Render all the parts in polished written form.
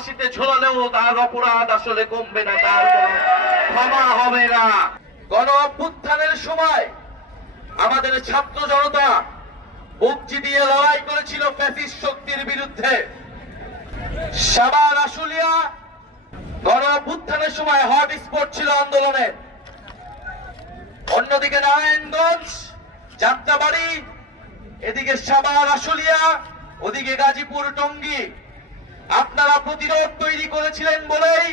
ফাঁসিতে ঝোলালেও তার অপরাধ আসলে কমবে না, তার কোনো ক্ষমা হবে না। গণ অভ্যুত্থানের সময় আমাদের ছাত্র জনতা বুক দিয়ে লড়াই করেছিল ফ্যাসিস্ট শক্তির বিরুদ্ধে। সাভার আশুলিয়া গণ অভ্যুত্থানের সময় হটস্পট ছিল আন্দোলনের। অন্যদিকে নারায়ণগঞ্জ, যাত্রাবাড়ি, এদিকে সাভার আশুলিয়া, ওদিকে গাজীপুর, টঙ্গী। আপনারা প্রতিরোধ তৈরি করেছিলেন বলেই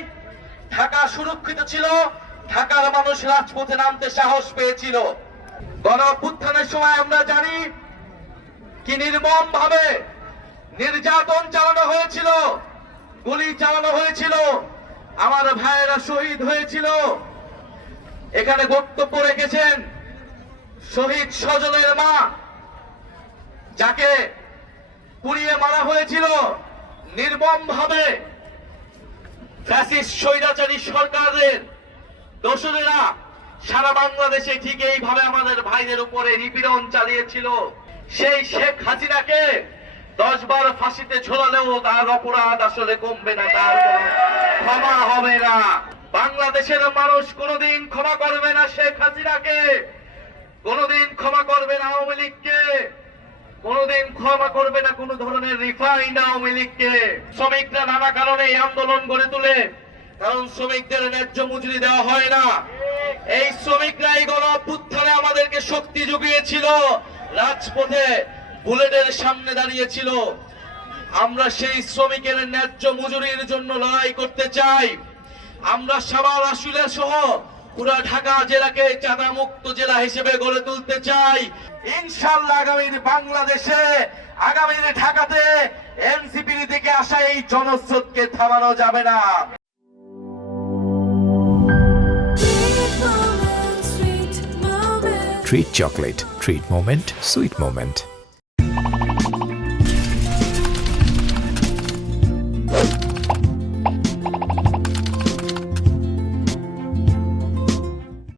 ঢাকা সুরক্ষিত ছিল, ঢাকার মানুষ রাজপথে নামতে সাহস পেয়েছিল। গণ অভ্যুত্থানের সময় আমরা জানি কি নির্মম ভাবে নির্যাতন চালানো হয়েছিল, গুলি চালানো হয়েছিল, আমার ভাইয়েরা শহীদ হয়েছিল। এখানে বক্তব্য রেখেছেন শহীদ সজলের মা, যাকে পুড়িয়ে মারা হয়েছিল নির্মম ভাবে ফ্যাসিস্ট স্বৈরাচারী সরকারের দোসরেরা। সারা বাংলাদেশে ঠিক এইভাবে আমাদের ভাইদের উপরে নিপীড়ন চালিয়েছিল। সেই শেখ হাসিনাকে 10 বার ফাঁসিতে ঝোলালেও তার অপরাধ আসলে কমবে না, তার কোনো ক্ষমা হবে না। বাংলাদেশের মানুষ কোনোদিন ক্ষমা করবে না শেখ হাসিনাকে, কোনোদিন ক্ষমা করবে না আওয়ামী লীগকে, কোনোদিন ক্ষমা করবে না কোন ধরনের রিফাইন্ড আওয়ামী লীগকে। শ্রমিকরা নানা কারণে এই আন্দোলন গড়ে তোলে, কারণ শ্রমিকদের ন্যায্য মজুরি দেওয়া হয় না। এই শ্রমিকরাই গণ অভ্যুত্থানে আমাদেরকে শক্তি জুগিয়েছিল, রাজপথে বুলেটের সামনে দাঁড়িয়েছিল। আমরা সেই শ্রমিকের ন্যায্য মজুরির জন্য লড়াই করতে চাই। আমরা সাভার আশুলিয়া সহ পুরা ঢাকা জেলাকে চাঁদা মুক্ত জেলা হিসেবে গড়ে তুলতে চাই। ইনশাআল্লাহ আগামীর বাংলাদেশে, আগামীর ঢাকাতে এনসিপির দিকে আসা এই জনস্রোতকে থামানো যাবে না। Treat chocolate. Treat moment. Sweet moment.